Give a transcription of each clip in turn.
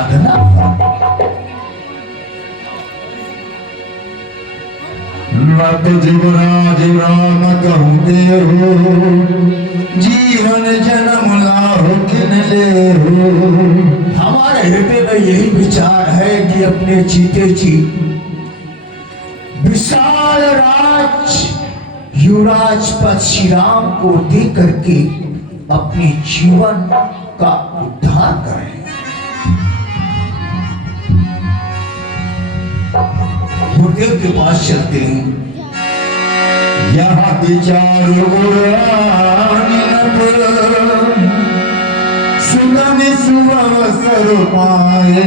साधना। मत जीवराज राम कहते हो, जीवन जन्म लाहो किन ले हो। हमारे हृदय में यही विचार है कि अपने जीते जी विशाल राज युवराज पद श्री राम को दे करके अपने जीवन का उद्धार करें। गुरुदेव के पास चलते हैं। यहाँ विचारो सुगम सुअवसर पाए,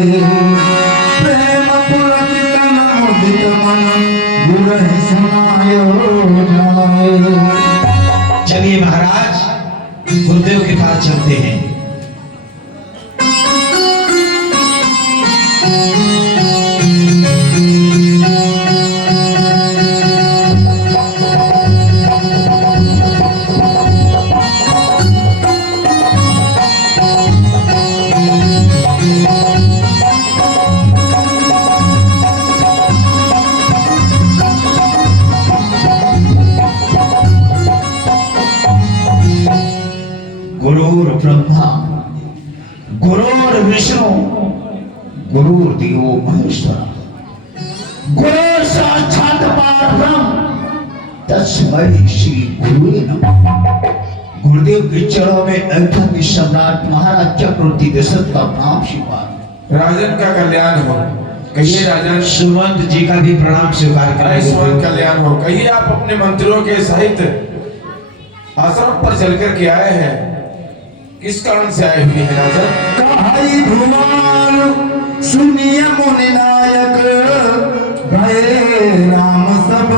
प्रेम पुलकित तन मुदित मन गुरहि सुनायो जाए। चलिए महाराज गुरुदेव के पास चलते हैं। गुरुर् ब्रह्मा गुरुर्विष्णु गुरुर्देवो महेश्वरः, गुरु साक्षात् परब्रह्म तस्मै श्री गुरुवे नमः। गुरुदेव के चरणों में अयोध्या के सम्राट महाराज चक्रवर्ती दशरथ का प्रणाम स्वीकार। राजन का कल्याण हो। कहिए राजन। सुमंत जी का भी प्रणाम स्वीकार करें। सुमंत कल्याण हो। कहिए आप अपने मंत्रियों के सहित आश्रम पर चलकर के आए हैं, किस कारण से आए हुए हैं राजन? कहाई भुवन सुनिय मुनि नायक, भये राम सब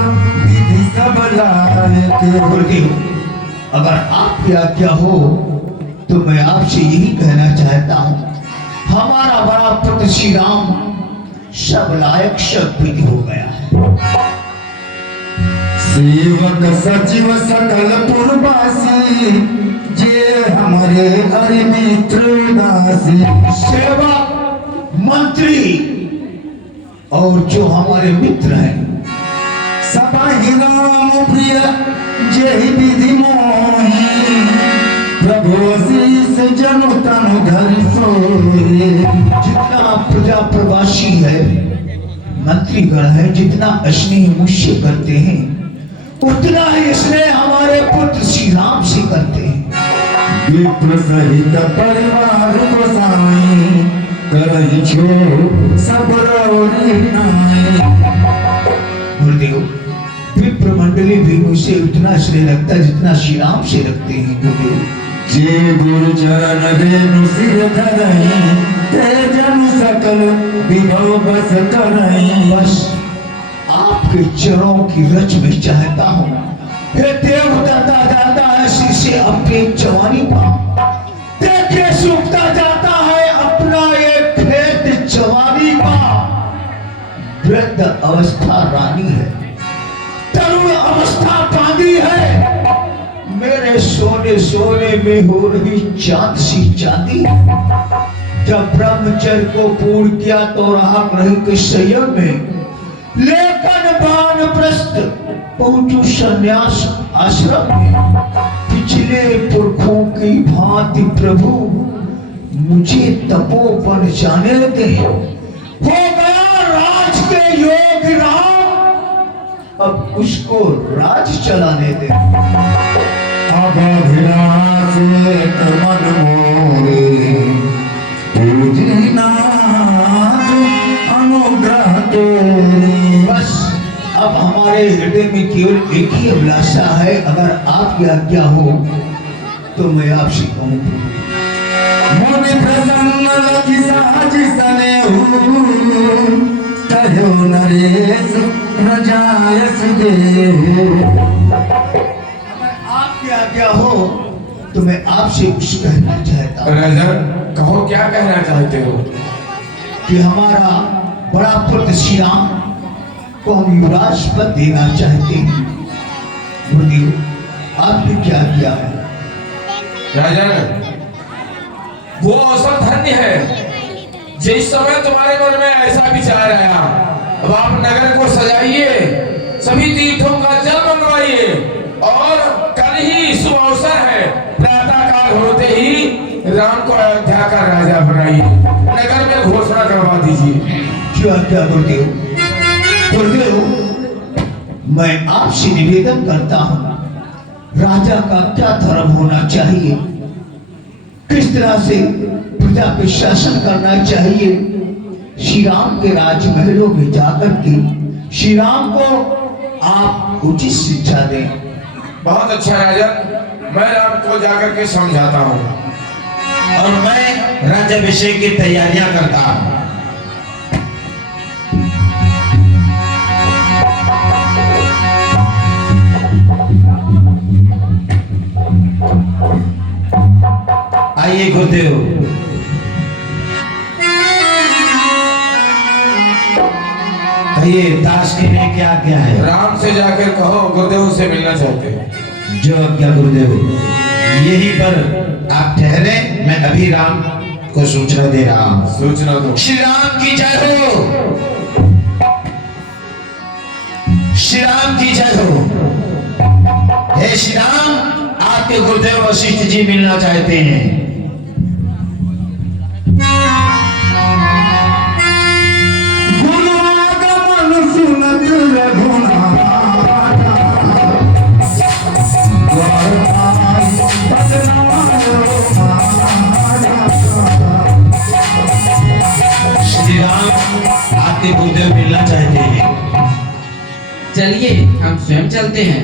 विधि सब लायक। गुरुदेव अगर आपकी आज्ञा हो तो मैं आपसे यही कहना चाहता हूँ, हमारा बड़ा पुत्र श्री राम सब लायक सब विधि हो गया है। सेवक सचिव सकल पुरवासी, जे हमारे हरि मित्र दासी। सेवक मंत्री और जो हमारे मित्र हैं, सपाही राम प्रिय जय विधि मोहि, प्रभु शीस जनु तनु धरि सोए। जितना प्रजा प्रवासी है, मंत्रीगण है, जितना स्नेह मुझसे करते हैं उतना ही स्नेह हमारे पुत्र श्री राम से करते हैं। विप्र सहित परिवार को साई, करहि छो सब रौरी नाई। गुरुदेव विप्र मंडली भी मुझसे उतना स्नेह रखता है जितना श्री राम से रखते हैं। गुरुदेव जे गुरु चरण रेणु सिर धरई, ते जनु सकल विभव बस करई। बस आपके चरणों की रच में चाहता हूँ। हे देव उतरता जाता है शीशे अपनी जवानी का, देखे सूखता जाता है अपना ये खेत जवानी का। वृद्ध अवस्था रानी है, तरुण अवस्था बांधी है, मेरे सोने सोने में हो रही चांद सी चांदी। जब ब्रह्मचर्य को पूर्ण किया तो रहा ग्रह के संयम में, लेकिन वानप्रस्थ पहुंचू संन्यास आश्रम में। पिछले पुरखों की भांति प्रभु मुझे तपोवन जाने दे। हो गया राज के योग राम, अब उसको राज चलाने दे। अब अभिलाष एक मन मोरे, तुझी नाथ अनुग्रह तोरे। बस अब हमारे हृदय में केवल एक ही अभिलाषा है, अगर आपकी आज्ञा हो तो मैं आपसे कहूँ। मुनि प्रसन्न लखि साज सनेहु, कहो नरेश रजाय सुदेहु। अगर आपकी आज्ञा हो तो मैं आपसे कुछ कहना चाहता हूँ। राजन कहो, क्या कहना चाहते हो? कि हमारा बड़ा पुत्र श्री राम को हम युवराज पद देना चाहते हैं। गुरुदेव आपने क्या किया है? राजन वो अवसर धन्य है जिस समय तुम्हारे मन में ऐसा विचार आया, अब आप नगर को सजाइए, सभी तीर्थों का जल मंगवाइए और कल ही शुभ अवसर है, प्रातः काल होते ही राम को अयोध्या का राजा बनाइए, नगर में घोषणा करवा दीजिए। क्या गुरुदेव? गुरुदेव, मैं आपसे निवेदन करता हूँ, राजा का क्या धर्म होना चाहिए, किस तरह से प्रजा पे शासन करना चाहिए। श्री राम के राजमहलों में जाकर के श्री राम को आप उचित शिक्षा दें। बहुत अच्छा राजन, मैं राम को जाकर के समझाता हूँ और मैं राज्याभिषेक की तैयारियां करता हूँ। आइए गुरुदेव। कहिए दास के लिए क्या क्या है? राम से जाकर कहो गुरुदेव से मिलना चाहते हैं। जो क्या गुरुदेव, यहीं पर आप ठहरे, मैं अभी राम को सूचना दे रहा हूँ। सूचना दो। श्री राम की जय हो, श्री राम की जय हो। हे श्री राम, आपके गुरुदेव वशिष्ठ जी मिलना चाहते हैं। श्री राम आपके गुरुदेव मिलना चाहते हैं। चलिए हम स्वयं चलते हैं।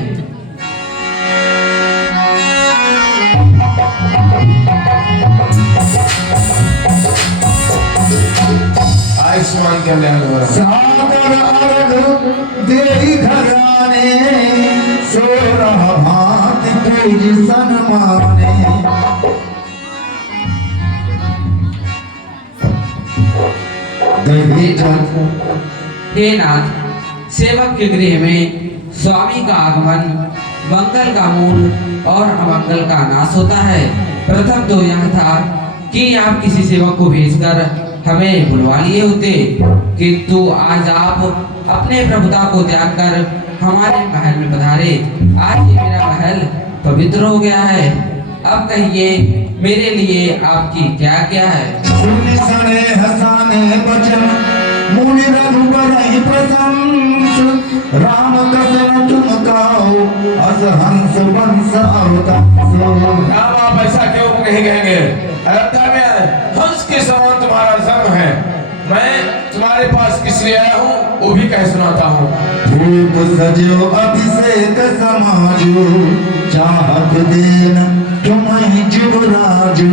आयुष्मान कल्याण हो रहा है। सागर अर्घ देई घराने, सोरह भांति तेज सन्माने। देवी जन हे नाथ, सेवक के गृह में स्वामी का आगमन मंगल का मूल और अमंगल का नाश होता है। प्रथम तो यह था कि आप किसी सेवक को भेजकर हमें बुलवा लिए होते, किंतु आज आप अपने प्रभुता को त्याग कर हमारे महल में पधारे। आज ये मेरा महल पवित्र हो गया है। अब कहिए मेरे लिए आपकी क्या क्या है? सुनि सने हसाने बचन, मुनि रघुबर ही प्रशंस। राम कसन तुम काओ, अस हंस वंश अवतास। राम आप ऐसा क्यों नहीं कहेंगे? अयोध्या में हंस के समान तुम्हारा जन्म है। मैं तुम्हारे पास किस लिए आया हूँ वो भी कह सुनाता हूँ। धूप सजो अभिषेक समाजो, चाहत देन तुम्हें जुबराजो।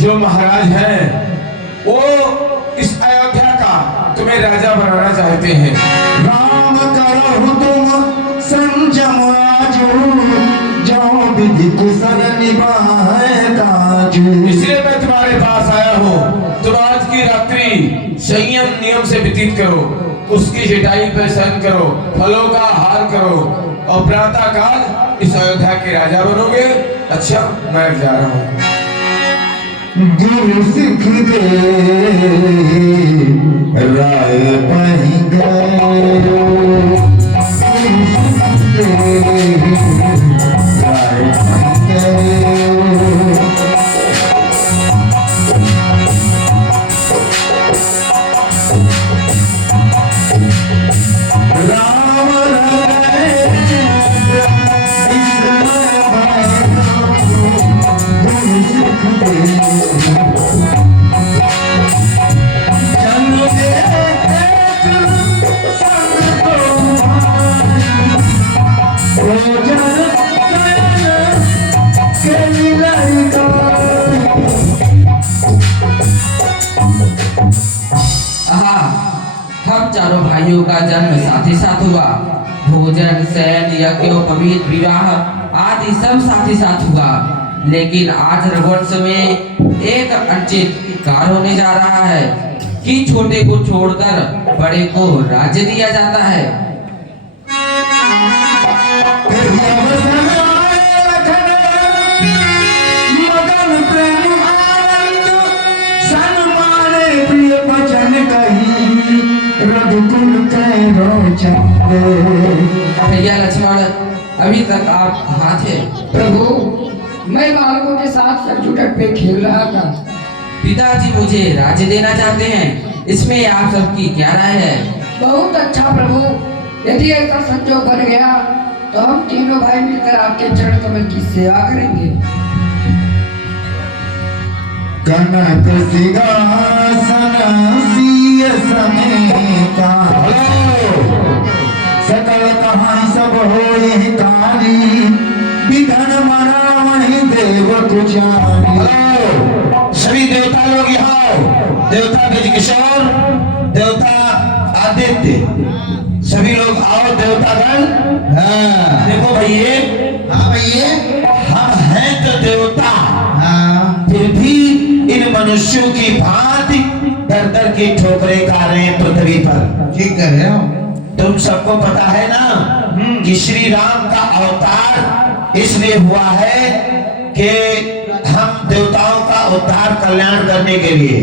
जो महाराज हैं वो इस अयोध्या का तुम्हें राजा बनाना चाहते हैं। राम करो तुम संजम आजो, जाओ विधि कुशल निभाए काजो। इसलिए मैं तुम्हारे पास आया हूँ। तुम आज की रात्रि संयम नियम से व्यतीत करो, उसकी चटाई पर शयन करो, फलों का आहार करो और प्रातः काल इस अयोध्या के राजा बनोगे। अच्छा मैं जा रहा हूँ। गुरु सिख दे राय पही गए, गुरु सिख दे राय पही गए। राम रहे इसमें भय, गुरु सिख दे जन दे संग तो ओ जन के मिलाई का। आहा, हम चारों भाइयों का जन्म साथ ही साथ हुआ। भोजन, शयन, यज्ञोपवीत, विवाह आदि सब साथ ही साथ हुआ। लेकिन आज रघुवंश में एक अनुचित कार्य होने जा रहा है कि छोटे को छोड़कर बड़े को राज्य दिया जाता है। मगन प्रेम आनंद सन्माने प्रिय चंदे। भैया लक्ष्मण, अभी तक आप कहाँ थे? प्रभु, मैं बालकों के साथ सरझुटट पे खेल रहा था। पिताजी मुझे राज्य देना चाहते हैं, इसमें आप सबकी क्या राय है? बहुत अच्छा प्रभु, यदि ऐसा संजोग बन गया तो हम तीनों भाई मिलकर आपके चरण कमल की सेवा करेंगे। कनक सिंहासन सिय समेता, सकल कहानी सब होई काली, विधन मना वही देव कुचारी। सभी देवता लोग यहाँ आओ। देवता ब्रजकिशोर, देवता आदित्य, सभी लोग आओ देवतागण। हाँ देखो भैये, हाँ भैये, हम हैं तो देवता, हाँ फिर भी इन मनुष्यों की भांति दर दर की ठोकरें खा रहे हैं पृथ्वी पर। ठीक कह रहे हो। तुम सबको पता है ना कि श्री राम का अवतार इसलिए हुआ है कि हम देवताओं का उद्धार कल्याण करने के लिए,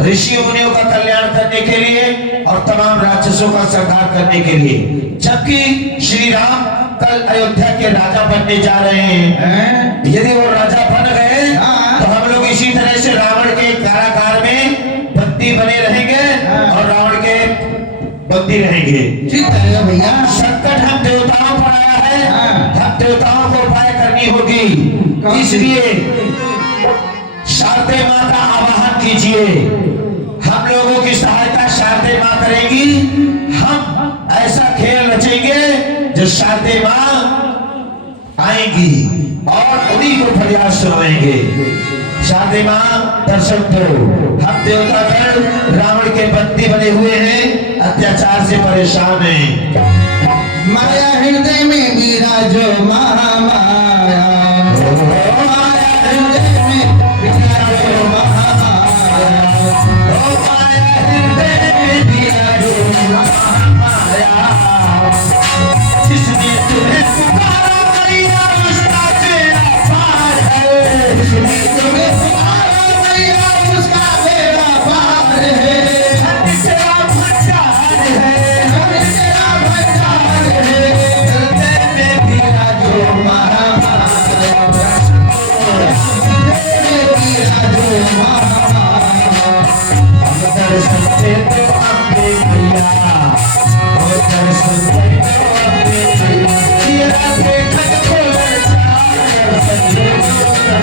ऋषि मुनियों का कल्याण करने के लिए और तमाम राक्षसों का संहार करने के लिए। जबकि श्री राम कल अयोध्या के राजा बनने जा रहे हैं। यदि वो राजा बन गए तो हम लोग इसी तरह से रावण के कारागार में बंदी बने रहेंगे और रावण के बंदी रहेंगे। ठीक है भैया, संकट हम देवताओं पर आया है, हम देवताओं को उपाय करनी होगी। इसलिए शारदे माँ का आवाहन कीजिए। हम लोगों की सहायता शारदे माँ करेंगी। हम ऐसा खेल रचेंगे जो शारदे माँ आएंगी और उन्हीं को फरियाद सुनाएंगे। शारदे माँ दर्शन दो। हम देवतागण रावण के बंदी बने हुए हैं, अत्याचार से परेशान हैं। माया हृदय में विराजो महामाया, माया हृदय में विराजो महामाया, माया हृदय में विराजो महामाया। जिसने तुम्हें पुकारा मैया उसका बेड़ा पार है, जिसने तुम्हें पुकारा मैया उसका बेड़ा पार है। हर तेरा भंडार है, हर तेरा भंडार है, हृदय में विराजो महामाया, हृदय में विराजो महामाया। हम दर्शन दे दो अम्बे मैया, हम दर्शन दे दो अम्बे मैया, तेरा देखत खोलर चार, दर्शन दे दो मैया,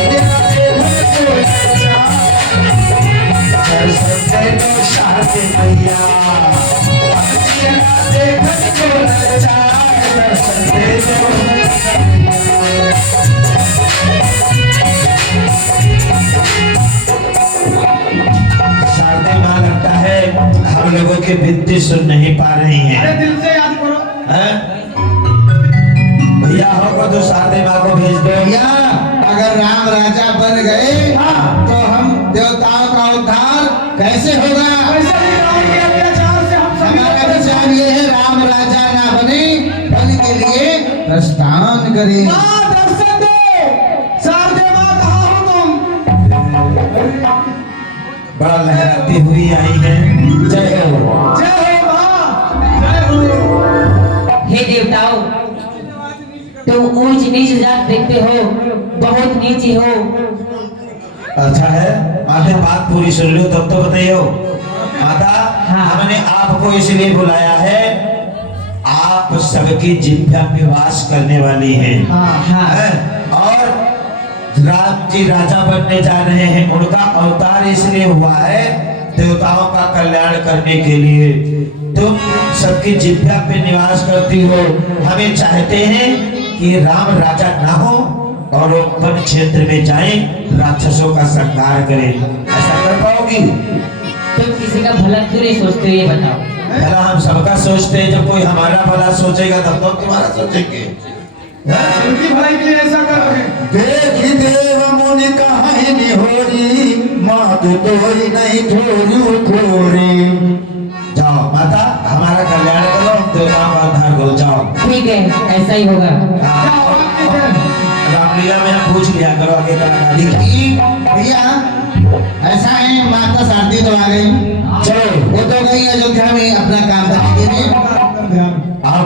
तेरा देखत खोलर चार, दर्शन दे दो शारदे मैया, तेरा देखत खोलर चार, दर्शन दे दो। शारदे माँ लगता है हम लोगों की विनती सुन नहीं पा रही हैं। दिल से याद करो। भैया होगा तो शारदे माँ को भेज दो। भैया, अगर राम राजा बन गए तो हम देवताओं का उद्धार कैसे होगा? हमारा विचार ये है, राम राजा ना बने, बन के लिए प्रस्थान करें। दर्शन दो। शारदे माँ कहाँ हो तुम? बड़ा लहराती हुई आई है। जय हो। जय हो माँ, जय हो। हे देवताओं, तुम ऊंच नीच जात देखते हो, बहुत नीची हो। अच्छा है, माता बात पूरी सुन लो तब तो बताइयो। माता, हमने आपको इसलिए बुलाया है, आप सबकी जिह्वा पे वास करने वाली हैं। हैं? और राम जी राजा बनने जा रहे हैं, उनका अवतार इसलिए हुआ है देवताओं का कल्याण करने के लिए। तुम सबकी जिह्वा पे निवास करती हो। हमें चाहते हैं कि राम राजा ना हो और वो वन क्षेत्र में जाएं, राक्षसों का संहार करें। ऐसा कर पाओगी? तुम किसी का भला क्यों नहीं सोचते, ये बताओ। भला हम सबका सोचते हैं, जब कोई हमारा भला सोचेगा तब तो हम तुम्हारा सोचेंगे। उनकी भलाई के लिए ऐसा कर रहे हैं। देख देव मुनि कहाई निहोरी, मात तोरी नहीं ठोरू खोरी। जाओ माता, हमारा कल्याण करो, देवताओं का उद्धार करो। जाओ। ठीक है, ऐसा ही होगा। रामलीला में हम पूछ लिया करो आगे कलाकारी। भैया, ऐसा है, माता शारदी तो आ गई, चलो। वो तो गई अयोध्या में अपना काम करने के लिए।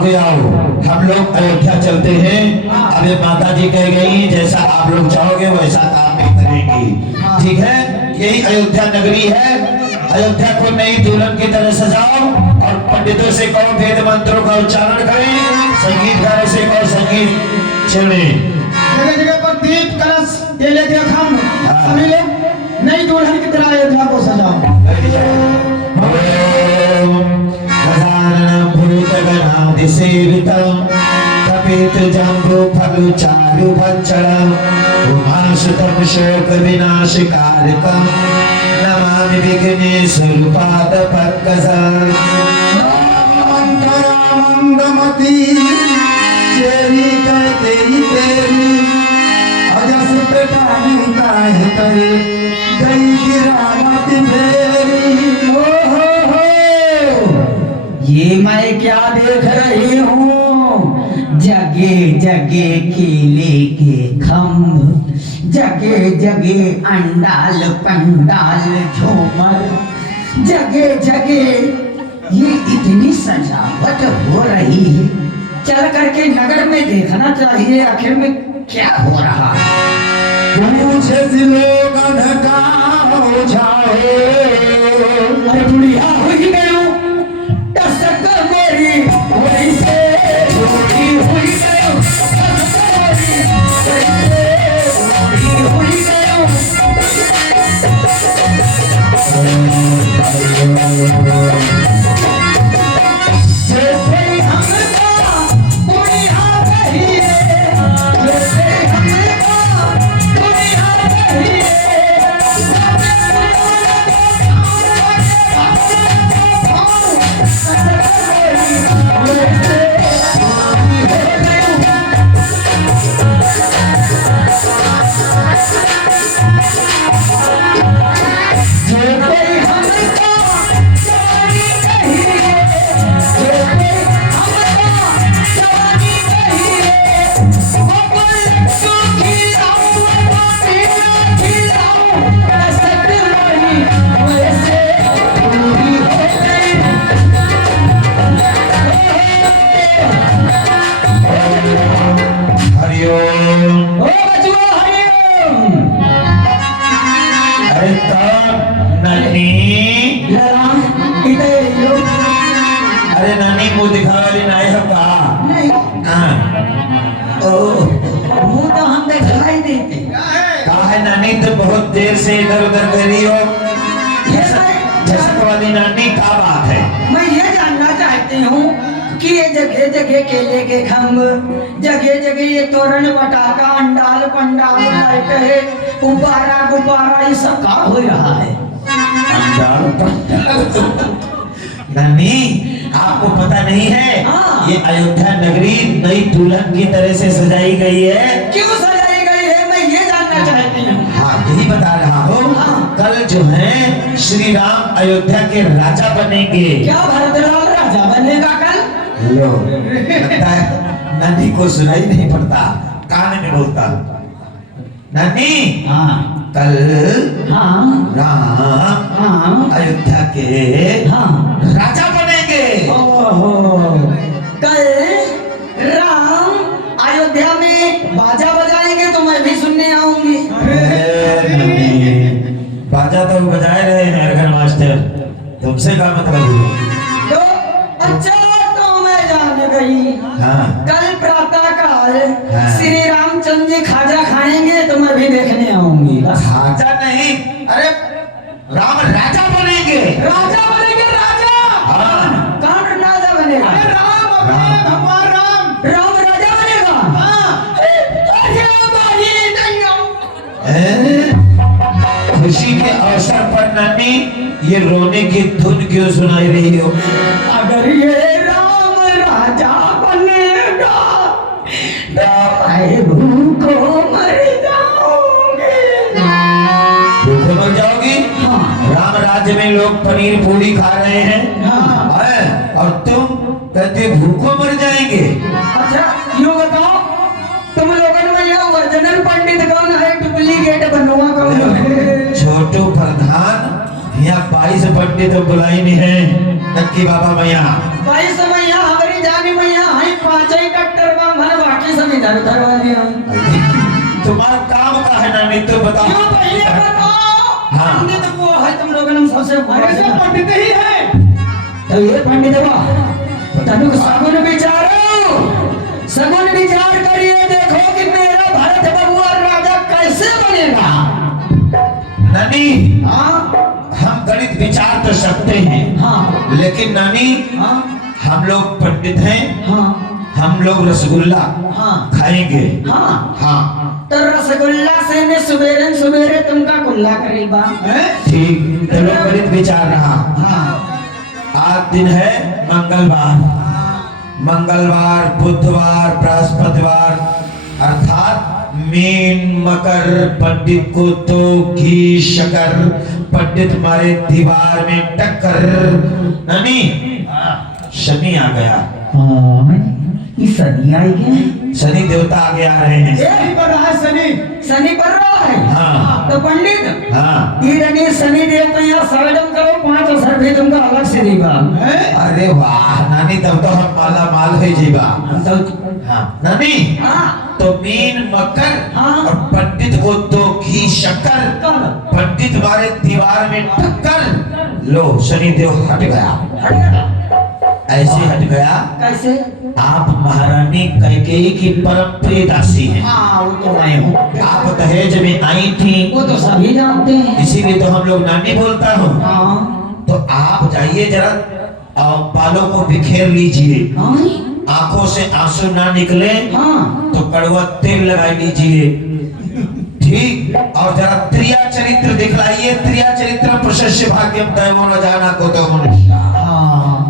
आगे आओ, हम लोग अयोध्या चलते हैं। अब ये माता जी कह गई जैसा आप लोग चाहोगे वैसा काम भी करेंगी, ठीक है। यही अयोध्या नगरी है। अयोध्या को नई दुल्हन की तरह सजाओ और पंडितों से कहो वेद मंत्रों का उच्चारण करें, संगीतकारों से कहो संगीत छेड़े। जगह जगह पर दीप कलश केले के खम्भ, सभी लोग नई दुल्हन की तरह अयोध्या को सजाओ। सेवितम कपित जम्बो फल चारु भक्षणम उमासुतम शोक विनाशकारकम नमामि विघ्नेश्वर पाद पंकजम। मंगमती चेरी कर तेरी तेरी अजस पेटानी काहे करे गई गिरावत मेरी। हो ये मैं क्या देख रही हूँ, जगे जगे केले के खम्भ, जगे जगे अंडाल पंडाल झूमर, जगे जगे ये इतनी सजावट हो रही है। चल करके नगर में देखना चाहिए आखिर में क्या हो रहा है। मुझे लोग अरे बुढ़िया हो ही गई हूँ, अरे नानी मुंह दिखा वाली नाई हो का? नहीं। मुंह तो हम दिखाई देते। कहा है नानी तो बहुत देर से इधर उधर कर रही हो। झसक वाली नानी क्या बात है? मैं ये जानना चाहती हूँ कि ये जगह जगह केले के खम्भ, जगह जगह ये तोरण पटाखा अंडाल पंडाल लाइट है, गुब्बारा गुब्बारा, ये सब क्या हो रहा है? नानी आपको पता नहीं है? हाँ। ये अयोध्या नगरी नई दुल्हन की तरह से सजाई गई है। क्यों सजाई गई है मैं ये जानना चाहती हूँ। हाँ यही बता रहा हूँ। हाँ। कल जो है श्री राम अयोध्या के राजा बनेंगे। क्या भरतलाल राजा बनेगा कल? लो लगता है नानी को सुनाई नहीं पड़ता, कान में बोलता। नानी हाँ कल हाँ राम हाँ अयोध्या के हाँ राजा बनेंगे। कल राम अयोध्या में बाजा बजाएंगे तो मैं भी सुनने आऊंगी। बाजा तो बजाए रहे हैं अर्गन मास्टर, तुमसे क्या मतलब है? तो अच्छा तो मैं जान गई। हाँ। कल प्रातः काल हाँ। श्री रामचंद्र जी खाजा खाएंगे तो मैं भी देखने आऊंगी। राजा नहीं, अरे राम राजा बनेंगे। राजा बनेंगे राजा? हाँ। कौन राजा बनेगा? भगवान राम राजा बनेगा? खुशी के अवसर पर नानी ये रोने की धुन क्यों सुनाई रही हो? अगर ये राम राजा बनेगा तो मैं भूखो मर जाऊंगी। भूखे मर जाओगी? हाँ। राम राज्य में लोग पनीर पूरी खा रहे हैं। हाँ। और तुम कहते भूखो मर जाएंगे। अच्छा यूँ बताओ तुम लोगों में यह ओरिजिनल पंडित कौन है, डुप्लीकेट बनवा कौन है? छोटू प्रधान या 22 पंडित बुलाई नहीं है, नक्की बाबा मैया 22 मैया हमारी जानी मैया है पांचों ही कट्टर बम है, बाकी सब इधर उधर वाले हैं। तुम्हारा काम का है नानी, तो बताओ। क्यों पहले बताओ। हाँ। पंडित वो है तुम लोगों ने सबसे बड़े से पंडित ही है। तो ये पंडित बा तनु सगुन विचार करिए, देखो कि मेरा भरत बबुआ राजा कैसे बनेगा। नानी हाँ हम गणित विचार तो सकते हैं, हाँ लेकिन नानी हाँ हम लोग पंडित हैं, हाँ हम लोग रसगुल्ला हाँ खाएंगे। हाँ हाँ तो रसगुल्ला से ने सवेरे सवेरे तुमका कुल्ला करेगा। ठीक, चलो गणित विचार रहा। हाँ आज दिन है मंगलवार, मंगलवार, बुधवार, बृहस्पतिवार, अर्थात मीन मकर। पंडित को तो घी शकर, पंडित मारे दीवार में टक्कर। नानी शनि आ गया, ये शनि आई गए। शनि देवता आगे आ रहे हैं। शनि पड़ रहा है। हाँ। तो पंडित हाँ ईरनी शनि देवता यहाँ सर्वजम करो, 5 असर भी तुमका अलग से देगा। अरे वाह नानी, तब तो हम माला माल है जीवा। हाँ नानी, हाँ तो मीन मकर हाँ। और पंडित को तो घी शक्कर, पंडित मारे दीवार में टक्कर। लो शनि देव हट गया, ऐसे हट गया। कैसे? आप महारानी कैकेयी की परम प्रिय दासी हैं। हाँ वो तो मैं हूँ, आप दहेज में आई थी, वो तो सभी जानते हैं। इसीलिए तो हम लोग नानी बोलता हूँ। हाँ तो आप जाइए जरा और बालों को बिखेर लीजिए, हाँ आंखों से आंसू ना निकले हाँ तो कड़वा तेल लगा लीजिए, ठीक। और जरा त्रिया चरित्र दिखलाइए, त्रिया चरित्र प्रशस्य भाग्यम दैवो न जाना को तो मनुष्य।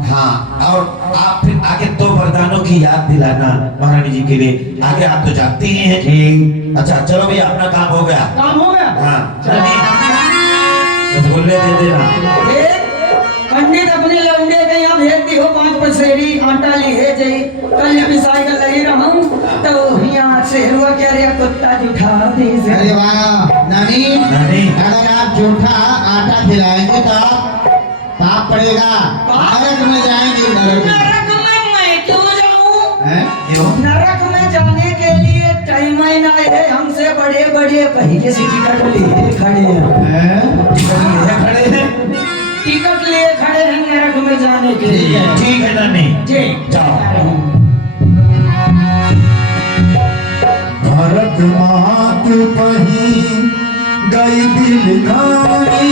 हाँ, और आप फिर आगे 2 वरदानों की याद दिलाना महारानी जी के लिए। आगे आप तो जानती ही हैं। ठीक, अच्छा चलो भैया, अपना काम हो गया। काम हो गया। हाँ चलिए, रसगुल्ले दे देना। पंडित अपने लौंडे के यहाँ भेज दी हो, 5 पसेरी आटा ली है जई, कल पिसाई का लगी रहूं तो यहाँ से हुआ क्या रे कुत्ता जुठा दे से। अरे वाह नानी, नानी अगर आप जूठा आटा खिलाएंगे तो पाप पड़ेगा, नरक में जाएंगे। नरक में मैं क्यों जाऊं? क्यों? नरक में जाने के लिए टाइम ही ना है, हमसे बड़े बड़े पहले से टिकट लिए खड़े हैं। खड़े हैं, टिकट लिए खड़े हैं नरक में जाने के लिए। ठीक है नानी जी जाओ। भरत मात पही गई दिल खानी,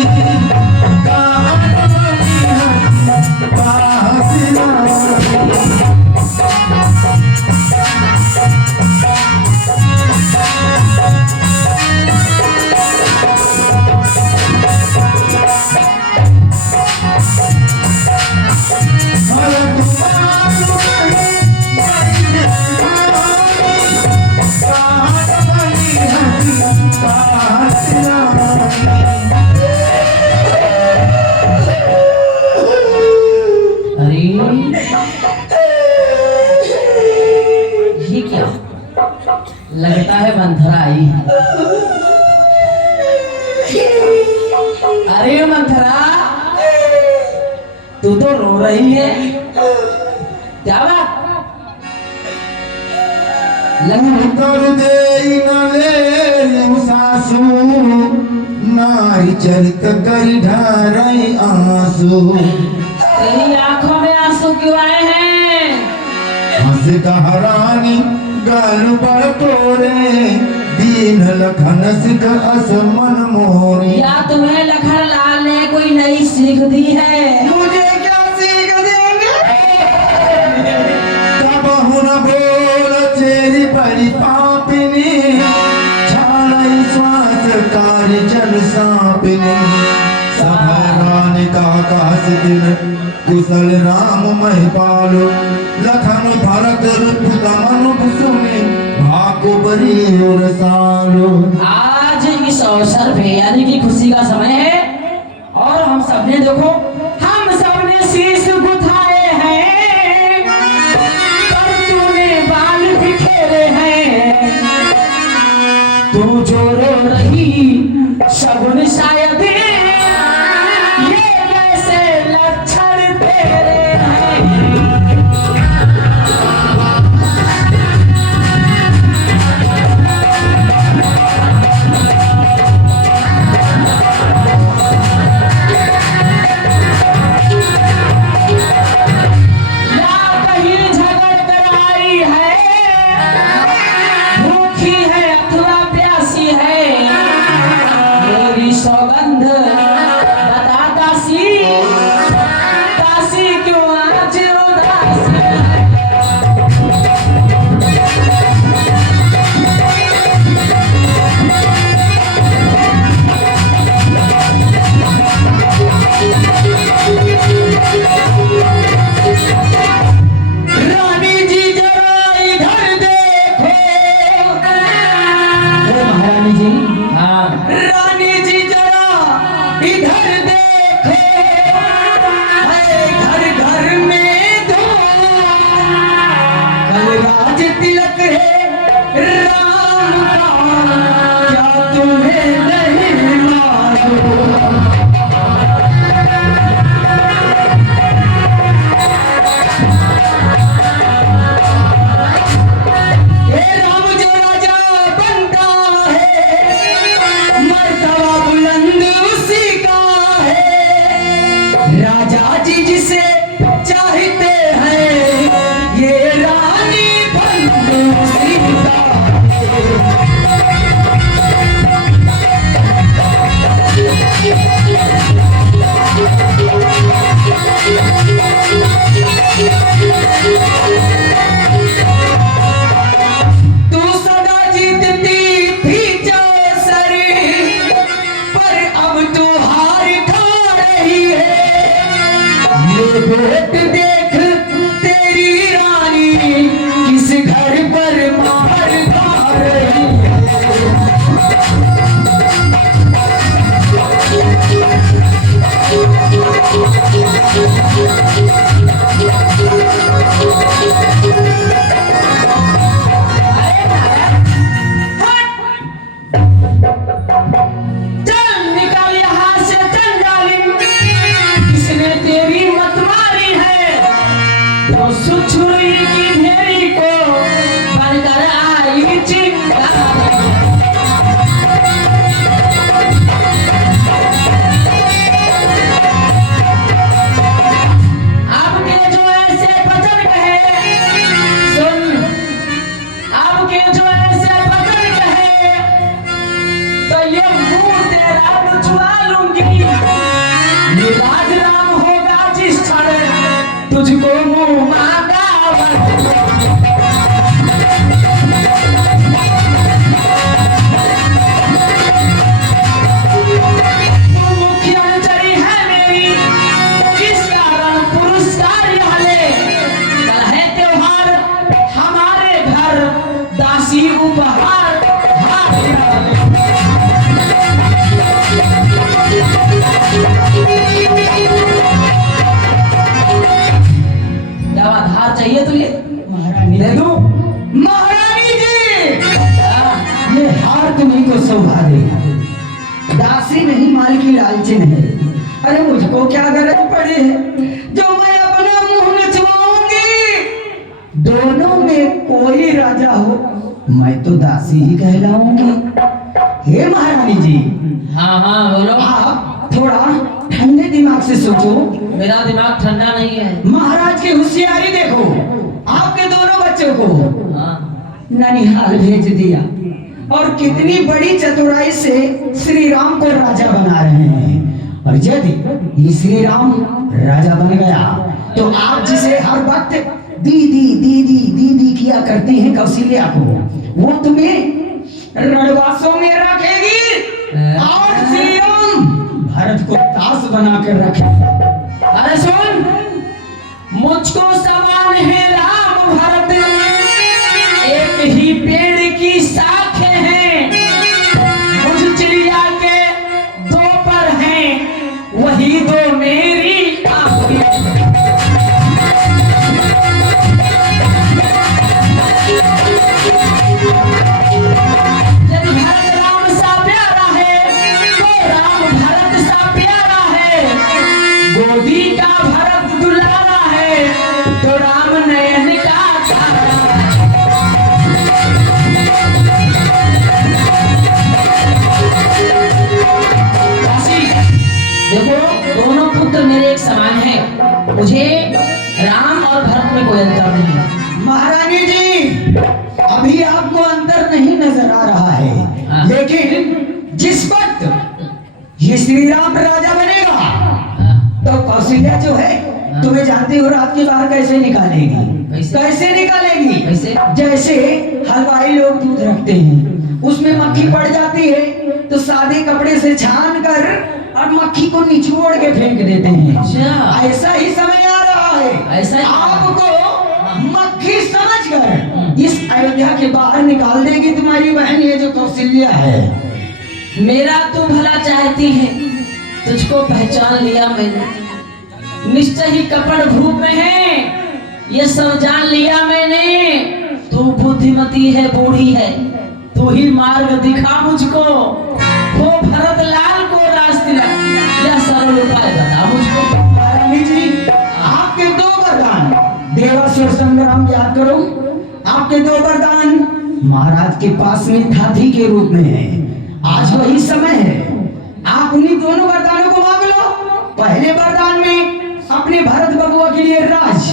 ये क्या लगता है मंथरा आई है। अरे मंथरा, तू तो रो रही है, क्या बात? कर दे न ले सासू, नाई चरित कर ढारई आंसू। तेरी आंखों में आंसू क्यों आए हैं? हंस कहारानी गाल बड़ तोरे, दीन लखन सिख असमन मोरे। या तुम्हें लखन लाल ने कोई नई सीख दी है? मुझे क्या सीख देंगे? तब हुन बोल चेरी बड़ी पापिनी, छाड़ई श्वास कारी जन सांपिनी। सभरान का कास दिन कुशल राम महिपालो, लखन भरत रूप दमन सुने, भाको बरी और सालो। आज इस अवसर पे यानी कि खुशी का समय है और हम सबने देखो, हम सबने शीश गुथाए हैं, पर तूने बाल बिखेरे हैं। तू जो रो रही शगुन शायद ये कैसे लक्षण तेरे हैं। दे दूं? महारानी जी, ये हार तुम्हीं को शोभा देगा। दासी नहीं, माल की लालची नहीं। अरे मुझको क्या गरज पड़ी है जो मैं अपना मुंह नचवाऊंगी। दोनों में कोई राजा हो, मैं तो दासी ही कहलाऊंगी। हे महारानी जी, हाँ हाँ बोलो। आप थोड़ा ठंडे दिमाग से सोचो। मेरा दिमाग ठंडा नहीं है। महाराज की होशियारी देखो। आपके दोनों बच्चों को हाँ। ननिहाल भेज दिया और कितनी बड़ी चतुराई से श्री राम को राजा बना रहे हैं। और यदि ये श्री राम राजा बन गया तो आप जिसे हर वक्त दीदी दीदी दीदी किया करते हैं कौशल्या को, वो तुम्हें रणवासों में रखेगी और श्री राम भरत को दास बना कर रखेगा। अरे सुन, मुझको समान है राम भरत, एक ही पेड़ की शाखें हैं। मुझ चिड़िया के दो पर हैं, वही दो मेरी आंखें। यदि भरत राम सा प्यारा है तो राम भरत सा प्यारा है। गोदी का भरत दुलारा है तो राम नयन का तारा। दासी, देखो दोनों पुत्र मेरे एक समान हैं। मुझे राम और भरत में कोई अंतर नहीं। महारानी जी, अभी आपको अंतर नहीं नजर आ रहा है, हाँ। लेकिन जिस वक्त ये श्री राम राजा बनेगा तो कौशल्या जो है, तुम्हें जानती हो रात के बाहर कैसे निकालेगी? कैसे? कैसे निकालेगी? कैसे? जैसे हलवाई लोग दूध रखते हैं, उसमें मक्खी पड़ जाती है तो सादे कपड़े से छान कर और मक्खी को निचोड़ के फेंक देते हैं। अच्छा। ऐसा ही समय आ रहा है। ऐसा ही? आपको मक्खी समझकर इस अयोध्या के बाहर निकाल देगी तुम्हारी बहन, ये जो कौशल्या है। मेरा तू भला चाहती है, तुझको पहचान लिया मैंने। निश्चय ही कपड़ भूप में है, ये सब जान लिया मैंने। तू बुद्धिमती है, बूढ़ी है, तू ही मार्ग दिखा मुझको। हो भरत लाल को रास्ते यह सरल उपाय बता मुझको। महारानी जी, आपके दो वरदान, देवासुर संग्राम याद करो। आपके दो वरदान महाराज के पास में हाथी के रूप में है। आज वही समय है, आप उन्हीं दोनों वरदानों को मांग लो। पहले वरदान में अपने भरत बबुआ के लिए राज,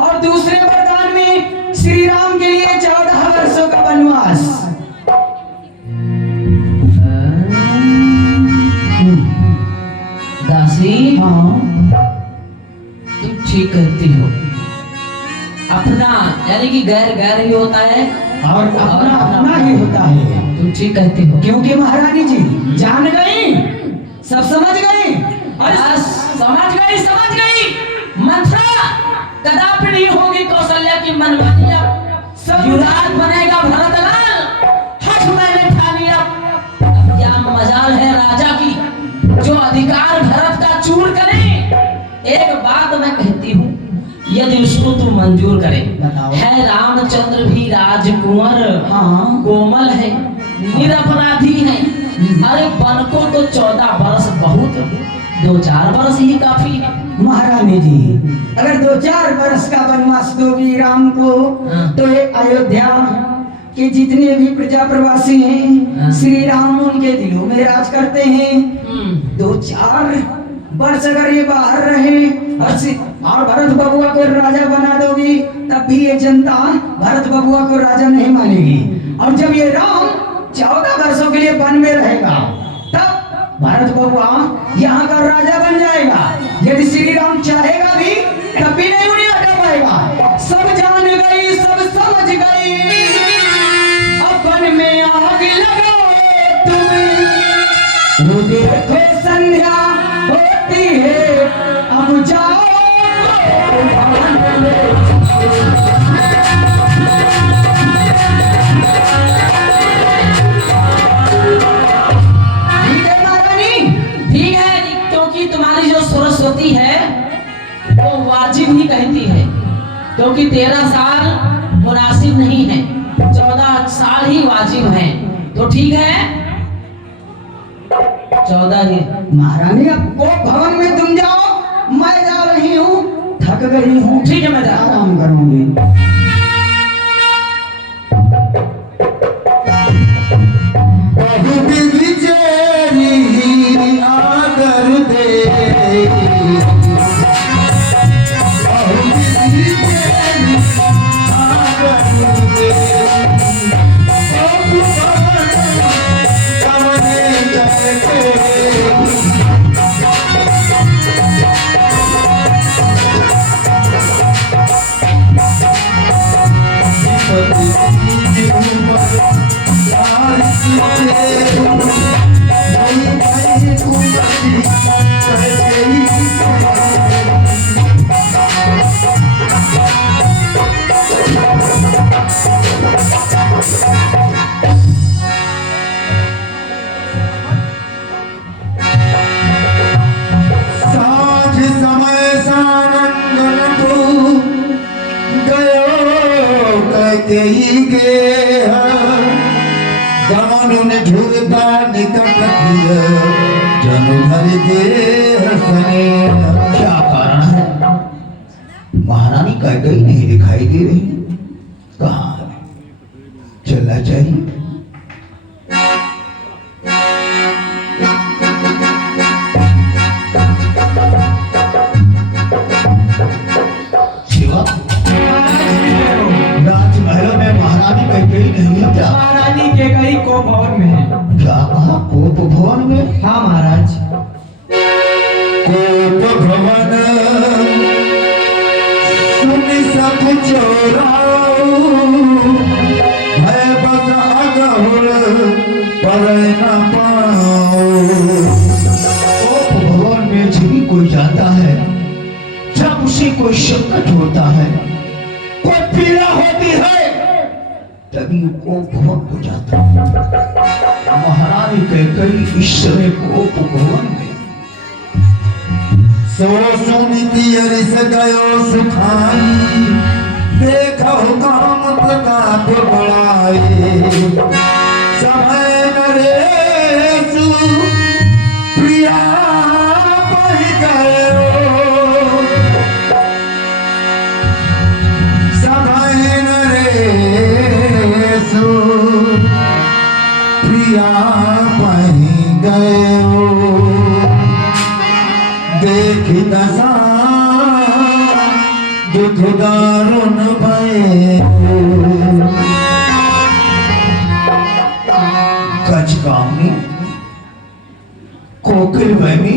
और दूसरे वरदान में श्री राम के लिए 14 वर्षों का वनवास। दासी, हाँ, तुम ठीक कहती हो। अपना यानी कि गैर गैर ही होता है और अपना अपना ही होता है। तुम ठीक कहती हो। क्योंकि महारानी जी जान गई, सब समझ गई। अरे समझ गई, समझ गई। मंत्रा कदापि नहीं होगी कौशल्या की मनमानी। अब युवराज बनेगा भरतलाल, हठ मैंने ठान लिया। अब क्या मजाल है राजा की, जो अधिकार भरत का चूर करे। एक बात मैं कहती हूँ, यदि उसको तू मंजूर करे। बताओ। है रामचंद्र भी राजकुंवर, हाँ। कोमल है, निरपराधी है। अरे बन को तो 14 बरस बहुत, 2-4 बरस ही काफी है। महारानी जी, अगर 2-4 वर्ष का वनवास दोगी राम को, हाँ। तो ये अयोध्या के जितने भी प्रजा प्रवासी हैं, हाँ। श्री राम उनके दिलों में राज करते हैं। 2-4 वर्ष अगर ये बाहर रहे और भरत बबुआ को राजा बना दोगी, तब भी ये जनता भरत बबुआ को राजा नहीं मानेगी। और जब ये राम 14 वर्षों के लिए वन में रहेगा, तब भरत बबुआ यहाँ का राजा बन जाएगा। यदि श्री राम चाहेगा भी, तब भी नहीं उन्हें हटा पाएगा। सब जान गई, सब समझ गई, अब वन में आग लगाओ तुम। वो देखो संध्या होती है, अब जाओ ठीक है, क्योंकि तुम्हारी जो सरस्वती है वो वाजिब ही कहती है, क्योंकि 13 साल मुनासिब ठीक है 14 दिन। महारानी अब कोप भवन में तुम जाओ, मैं जा रही हूँ, थक गई हूँ। ठीक है मैं जा रहा हूं। आराम करूंगी। आदर दे क्या कारण है? महारानी कहीं नहीं दिखाई दे रही, कहाँ है? चलना चाहिए। शिवा, राजमहल में महारानी कहीं नहीं है क्या? महारानी के कई कोप भवन में है। क्या कहा? कोप भवन में? हाँ महाराज। कोप भवन सुन सब चोराओ, है बस अगहुल पर न पाओ। कोप भवन में जब कोई जाता है, जब उसे कोई संकट होता है, कोई पीड़ा होती है, तभी कोप भवन हो जाता है। महारानी कई इस समय कोप भवन में सो सुनिति अरिस गयो सुखाई, देखो काम प्रताप बढ़ाए। समय नरेशु प्रिया बहि गयो, समय नरेशु प्रिया बहि गयो। देखी दशा दुख दारुण भय, कचकामी कोकिल बहनी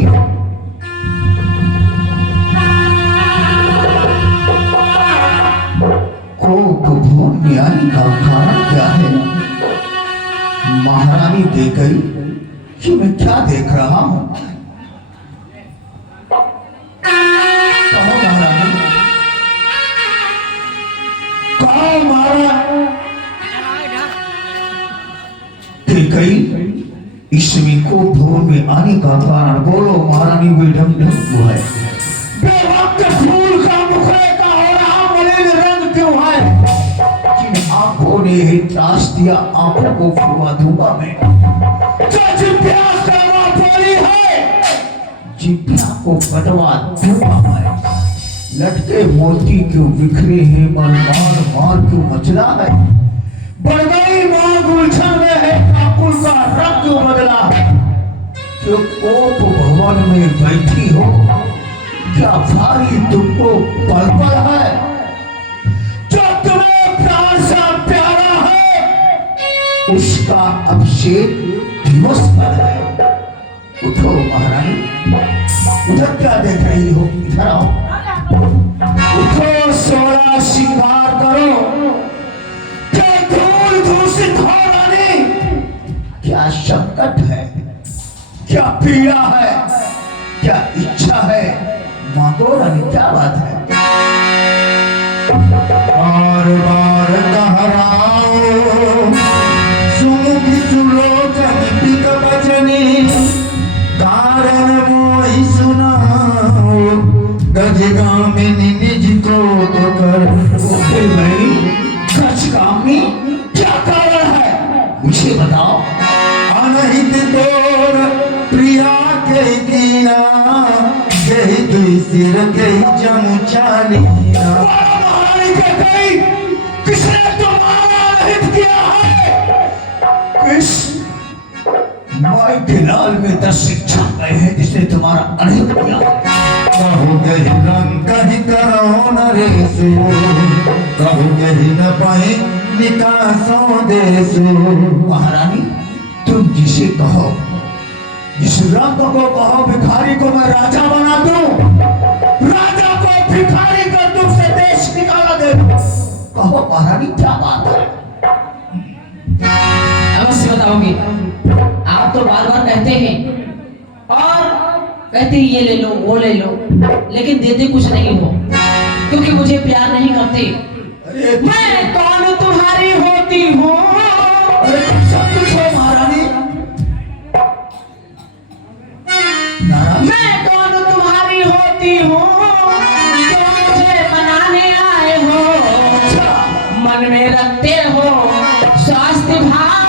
कोप भवन में आने का कारण क्या है? महारानी देख गई कि मैं क्या देख रहा हूं। कहो महारानी, कहो महाराज, देख गई इसमें को भवन में आने का कारण बोलो महारानी। बेढंग क्यों है? बेवक्त फूल का मुखड़े का हो रहा मलिन रंग क्यों है? जिन आंखों ने ही त्रास दिया, आंखों को फुलवा दूंगा मैं। जो जिभ्या करवा पड़ी है, जिभ्या को कटवा दूंगा मैं। लटके मोती क्यों बिखरे हैं, मन मार मार क्यों मचला है? बढ़ गई मां गुलशन में है, काकुल का रंग बदला। जो कोप भवन में बैठी हो, क्या भारी तुमको पल पल है? जो तुम्हें प्राण से प्यारा है, उसका अभिषेक दिवस पर है। उठो महारानी, उधर क्या देख रही हो? इधर आओ, उठो, सोना श्रृंगार करो। क्या धूल दूषित हो रानी? क्या संकट है? क्या पीड़ा है? क्या इच्छा है? मांगो रानी, क्या बात है? बार बार कहराओ, सुमुख सुलोचन पिक बचनी, कारण मोहि सुनाओ। गजगामिनी निज को कर, कचकामी क्या कारण है? मुझे बताओ। गई जमू चालिया। महारानी के गई, किसने तुम्हारा हित किया है? किस माई के लाल में 10 शिक्षा गए हैं जिसने तुम्हारा अनहित किया है? कहू गई रंग कहीं करो न रेसो, कहू गई न पाए निकासों देसो। महारानी तुम जिसे कहो, जिस रंग को कहो भिखारी को मैं राजा बना दूं, राजा को भिखारी कर दूं से देश निकाला दे दूं। कहो महारानी क्या बात है? अवश्य बताओगे। आप तो बार बार कहते हैं और कहते ये ले लो वो ले लो, लेकिन देते कुछ नहीं हो, क्योंकि मुझे प्यार नहीं करते। अरे मैं कौन तुम्हारी होती हूँ? अरे सब कुछ हो महारानी। नाराज मैं कौन तुम्हारी होती हूँ? तुम मुझे मनाने आए हो, मन में रखते हो स्वास्थ्य भाव,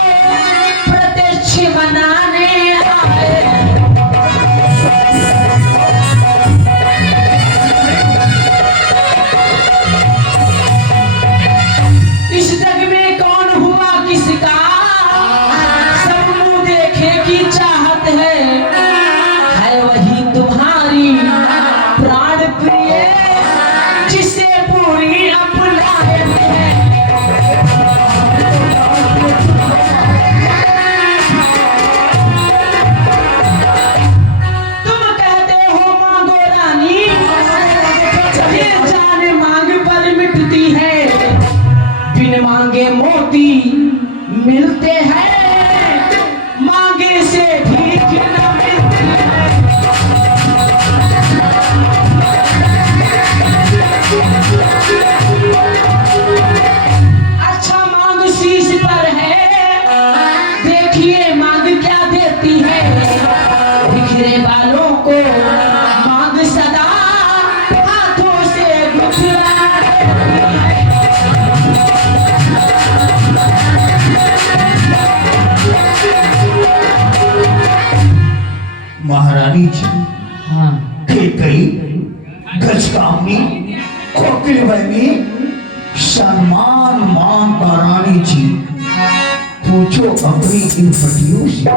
प्रत्यक्ष मनाने आए। इस जग में कौन हुआ किसका, सब मुंह देखे की चाहत है वही तुम्हारी प्राण प्रिय, जिसे पूरी अपनाए है। तुम कहते हो मांगो रानी, ये जान मांग पर मिटती है, बिन मांगे मोती मिलते हैं, मांगे से भीख न मिलती है। अच्छा मांग शीश पर है, देखिए मांग क्या देती है, बिखरे बालों को मांग सदा हाथों से गुथरा देती है। महारानी जी हाँ कई गजकामनी कोकिल बहनी सम्मान मान का रानी जी, पूछो अपनी इन पटियों से,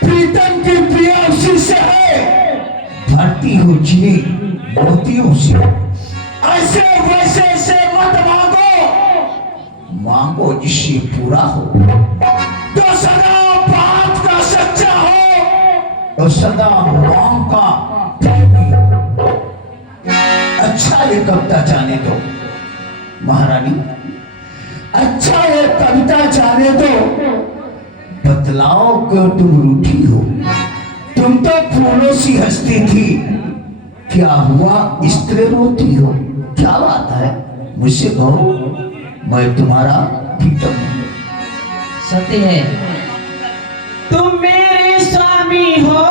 प्रीतम की प्रिया उसी से है, भरती हो जिन्हें मोतियों से। ऐसे वैसे से मत मांगो, मांगो जिससे पूरा हो, तो सदा बात का सच्चा हो, तो सदा मांग का प्रेमी हो। अच्छा ये कविता जाने दो महारानी, अच्छा ये कविता जाने दो, बतलाओ क्यों तुम रूठी हो? तुम तो फूलों सी हंसती थी, क्या हुआ इस तरह रोती हो? क्या बात है मुझसे कहो, मैं तुम्हारा प्रीतम हूं। सत्य है, तुम मेरे स्वामी हो,